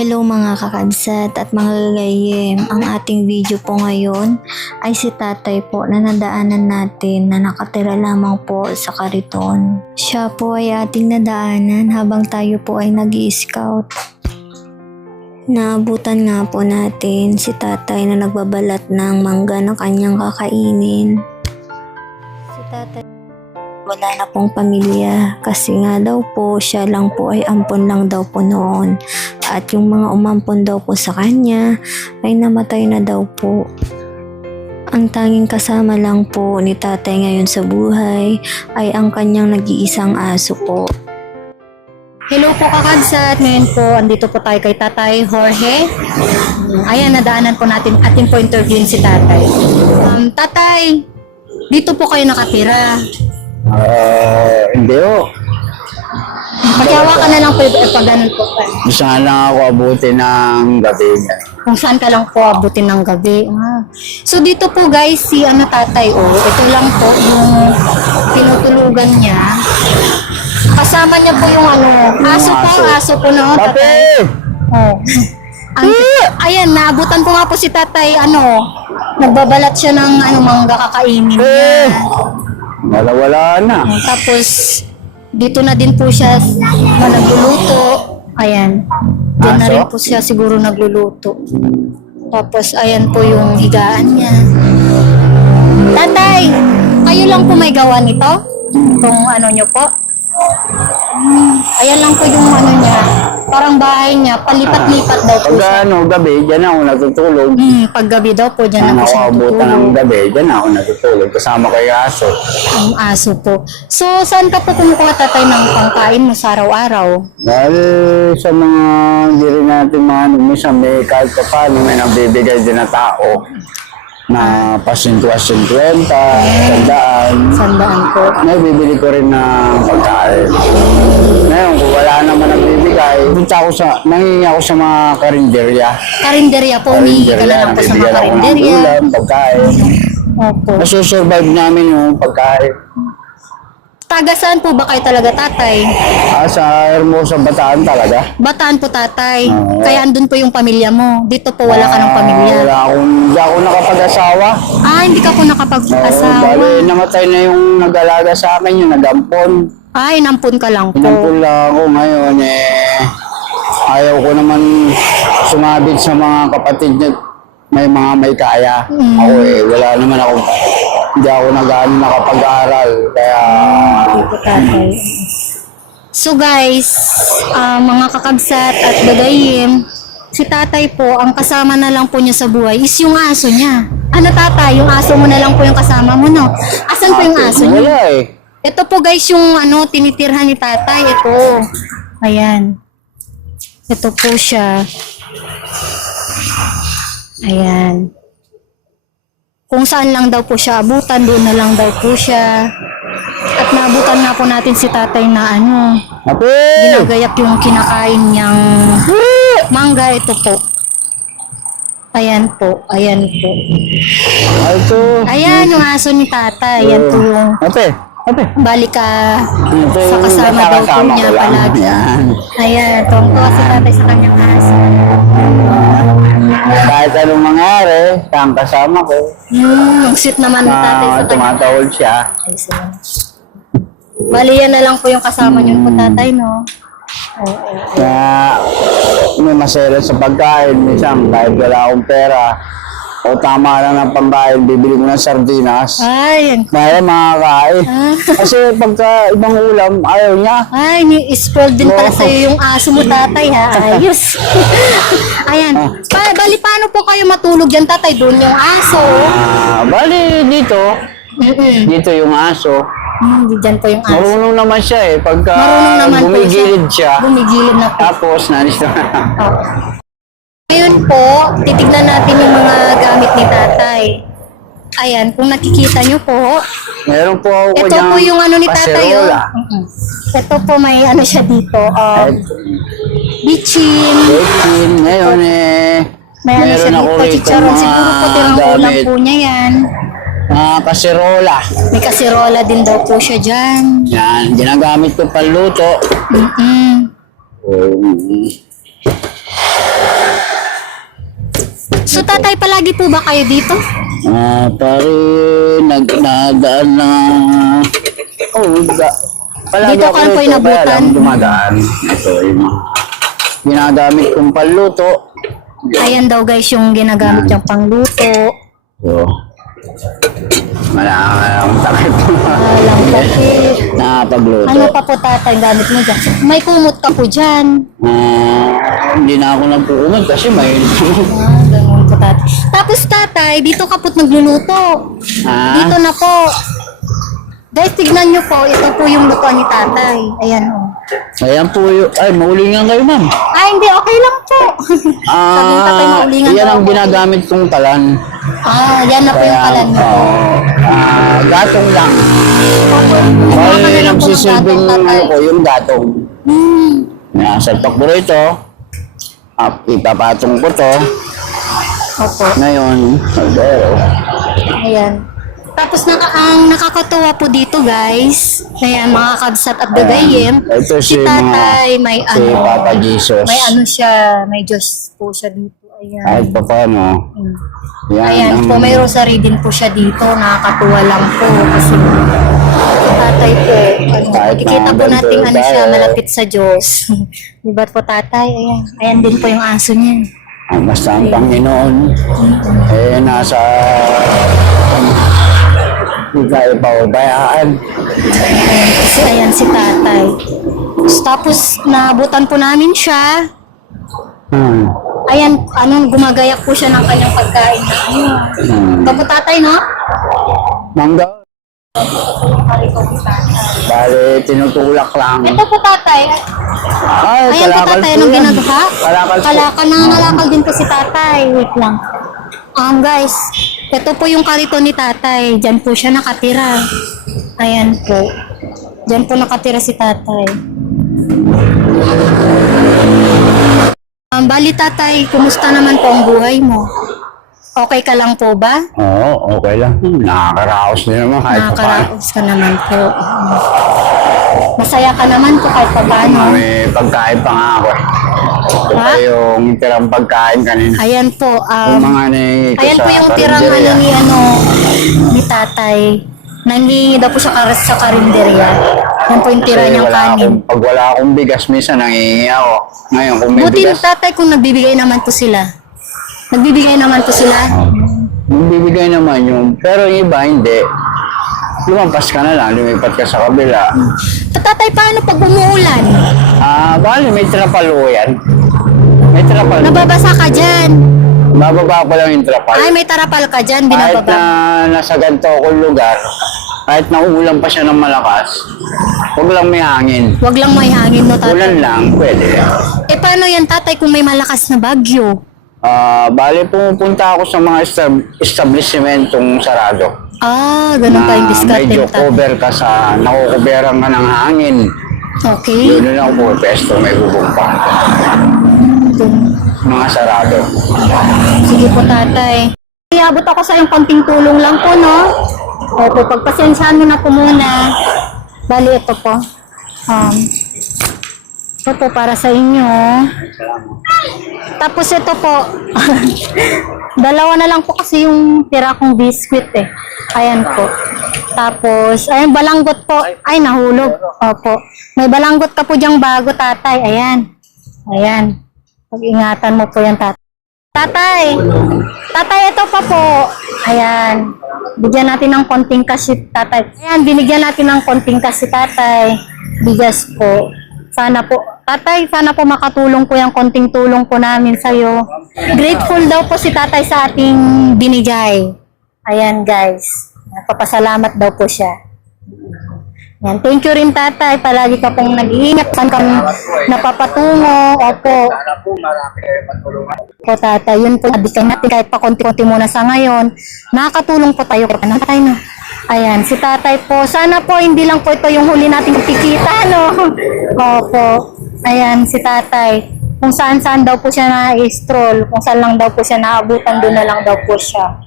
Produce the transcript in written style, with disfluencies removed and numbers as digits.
Hello mga kakadsat at mga gagayem. Ang ating video po ngayon ay si tatay po na nadaanan natin na nakatira lamang po sa kariton. Siya po ay ating nadaanan habang tayo po ay nag-i-scout. Naabutan nga po natin si tatay na nagbabalat ng mangga na kanyang kakainin. Si tatay wala na pong pamilya kasi nga daw po siya lang po ay ampon lang daw po noon. At yung mga umampon daw po sa kanya ay namatay na daw po. Ang tanging kasama lang po ni tatay ngayon sa buhay ay ang kanyang nag-iisang aso po. Hello po kakadsat, ngayon po andito po tayo kay Tatay Jorge. Ayan, nadaanan po natin ating po interviewin si Tatay. Tatay, dito po kayo nakatira. Hindi o. Pagkawa ka na lang po pag ganun po. Gusto nga lang ako abutin ng gabi niya. Kung saan ka lang po abutin ng gabi. So dito po guys, si Tatay, ito lang po yung tinutulugan niya. Kasama niya po yung aso po na Tatay. Papi! Oh. Ayan, naabutan ko nga po si Tatay, nagbabalat siya ng mangga kakainin niya. Wala na. Tapos, dito na din po siya nagluluto. Ayan. Diyan na rin po siya siguro nagluluto. Tapos, ayan po yung higaan niya. Tatay, kayo lang po may gawa nito? Itong nyo po? Ayan lang po yung niya. Parang bahay niya, palipat-lipat daw po siya. Pag gabi, dyan ako natutulog. Pag gabi daw po, dyan na po Ako siya abutan ng natutulog. gabi, dyan ako natutulog. Kasama kay aso. Ang aso po. So, saan ka po kumukuha tatay ng pangkain mo sa araw-araw? Dahil sa mga hindi rin natin mga minsan may kahit pa paano may nabibigay din na tao na pa-50, 100, Sandaan po. bibili ko rin ng pagkain. Ngayon, kung wala naman ang bibigay, nangingi ako sa mga karinderya. Karinderya po, humihingi ka na lang po sa mga Bibigyan ako ng karinderya. ulam, pagkain. Opo. Nasusurvive namin yung pagkain. Taga saan po ba kayo talaga tatay? Sa Hermosa, Bataan talaga. Bataan po tatay. Oo. Kaya andun po yung pamilya mo. Dito po wala ka ng pamilya. Hindi ako nakapag-asawa. Hindi ka po nakapag-asawa. Bali, namatay na yung nag-alaga sa akin, yung nag-ampon. Nampun ka lang po. Inampun lang ako ngayon, ayaw ko naman sumabit sa mga kapatid niya. May kaya. Ako wala naman ako. Hindi ako nakapag-aaral. Kaya... Dito tatay. So guys, mga kakabsat at bagayim, si tatay po, ang kasama na lang po niya sa buhay is yung aso niya. Tatay, yung aso mo na lang po yung kasama mo, no? Asan po yung aso niya? Wala Ito po guys yung tinitirhan ni tatay. Ito. Ayan. Ito po siya. Ayan. Kung saan lang daw po siya abutan, doon na lang daw po siya. At naabutan nga po natin si tatay na ginagayap yung kinakain niyang mangga. Ito po. Ayan po. Ayan po. Ayan yung aso ni tatay. Ayan po yung balik ka sa kasama daw po niya palagi. Ayan. Tungkol si tatay sa kanyang aso. Kahit anong mangyari, ang kasama ko. Ang sweet naman ni tatay sa kanyang Tumatawag siya. Bali yan na lang po yung kasama niyo po tatay, no? Na may masaya sa pagkain, minsan kahit wala akong pera o tama lang ng pangkain, bibili ko ng sardinas. Kaya makakain. Kasi pagka ibang ulam, ayaw niya. Ni-spoiled din pala sa'yo yung aso mo tatay, ha? Ayos. Ayan. Bali, paano po kayo matulog dyan tatay? Doon yung aso. Bali dito. Dito yung aso. Dyan po yung aso. Marunong naman siya pagka Marunong naman po bumigilid siya. Bumigilid na po. Tapos nanis na. Ngayon po, titignan natin yung mga gamit ni tatay. Ayan, kung nakikita nyo po, Meron po ako ito po yung ni tatay. kaserola. Ito po may siya dito. Bitchin. Bekin, ngayon May meron siya ako dito. rito Chicharon. Siguro po tirang ulam gamit. po niya yan. Kaserola. May kasirola din daw po siya dyan. Yan, ginagamit ko panluto. So tatay, palagi po ba kayo dito? Pare, nagdaan na... palagi Dito ako ka lang po rito, inabutan? kaya lang dumadaan. Ito yung mga ginagamit kong panluto. Ayan daw guys yung ginagamit yung pangluto. So, akong takip. Alam bakit. Nakapagluto. Ano pa po tatay gamit mo dyan? May kumot ka po dyan. Hindi na ako nagpukumot kasi may... Ganun po tatay. Tapos tatay, dito ka po't nagluluto. Dito na po. Guys, tignan nyo po. Ito po yung luto ni tatay. Ayan o. Ayan po yung... Ay, maulingan kayo, ma'am. Hindi. Okay lang po. Sabi ng tatay, maulingan yan daw ang ako. ginagamit kong talan. Yan na po yung kalan nyo. Gatong lang. Baka na Ay, lang po ng nagsisilbing gatong, tatay. ano ko, yung gatong. Salpak ko rito. Ipapatong ko to. Opo. Ngayon, Ayan. Tapos ang nakakatuwa po dito guys, ayan mga kabsat at gagayim, ito si tatay may si Papa Jesus. may ano siya, may Diyos po siya dito. Ayan. Kahit pa paano. Yan Ayan ang- po, may rosary din po siya dito, nakakatuwa lang po kasi si tatay po, Kahit makikita na po natin ganito, ano siya, dahil- malapit sa Diyos. Diba po tatay? Ayan. Ayan din po yung aso niya. Basta ang Panginoon, nasa... Hindi tayo pababayaan. Ayan, kasi ayan si tatay. Tapos naabutan po namin siya. Ayan, gumagayak po siya ng kanyang pagkain na Ito po tatay, no? Mangga. Bale, tinutulak lang. Ito po tatay. Ay, Ayan po tatay, anong ginagawa? Kalakal po. Kalakal, nangangalakal din po si tatay. Wait lang. Guys, ito po yung kariton ni tatay. Diyan po siya nakatira. Ayan po. Diyan po nakatira si tatay. Bali tatay, kumusta naman po ang buhay mo? Okay ka lang po ba? Oo, okay lang. Nakakaraos din naman kahit pa paano. Nakakaraos ka naman po. Masaya ka naman po kahit pa paano. May pagkain pa nga ako. Ito pa yung tirang pagkain kanina. Ayan po. Yung mga Ayan po yung tirang ni tatay. Nangingi daw po sa karinderya. Yan po yung tira niyang kanin. Pag wala akong bigas, minsan nangingi ako. Ngayon, kung may Buti bigas, tatay kung nagbibigay naman po sila. Nagbibigay naman po sila. bibigay naman yun. Pero yung iba, hindi. Lumampas ka na lang, lumipat ka sa kabila. Tatay, paano pag umuulan? Bali, may trapalo yan. May trapal. Nababasa ka dyan. Bababa ko lang yung trapal. Ay, may tarapal ka dyan. Kahit Binababa. na nasa ganito akong lugar, kahit na uulan pa siya ng malakas, huwag lang may hangin. Huwag lang may hangin, no, tatay? Ulan lang, pwede. Paano yan, tatay, kung may malakas na bagyo? Bali, pumupunta ako sa mga establishmentong sarado. Ganun pa yung Na discard medyo din, tatay. cover ka sa, nakukuberan ka ng hangin. Okay. Yun na lang po, pesto, may bubong pa. Mga sarado. Sige po, tatay. Iabot ako sa iyong konting tulong lang po, no? Opo, pagpasensyahan mo na po muna. Bali, ito po. Ito po para sa inyo. Tapos ito po. Dalawa na lang po kasi yung tira kong biscuit eh. Ayan po. Tapos, ayun, balanggot po. Ay, nahulog. Opo. May balanggot ka po diyang bago, tatay. Ayan. Ayan. Pag-ingatan mo po yan, tatay. Tatay! Tatay, ito pa po. Ayan. Bigyan natin ng konting cash si tatay. Ayan, binigyan natin ng konting cash si tatay. Bigas po. Sana po, tatay, sana po makatulong po yung konting tulong po namin sa'yo. Grateful daw po si tatay sa ating binigay. Ayan, guys. Nagpapasalamat daw po siya. Yan. Thank you rin, tatay. Palagi ka pong nag-iingat. Saan kang napapatungo. Opo. Po, tatay. Yun po. Abisay natin kahit pa konti-konti muna sa ngayon. Nakakatulong po tayo. Tatay, no? Ayan, si tatay po. Sana po hindi lang po ito yung huli nating kikita, no? Opo. Ayan, si tatay. Kung saan-saan daw po siya na-stroll. Kung saan lang daw po siya naabutan, doon na lang daw po siya.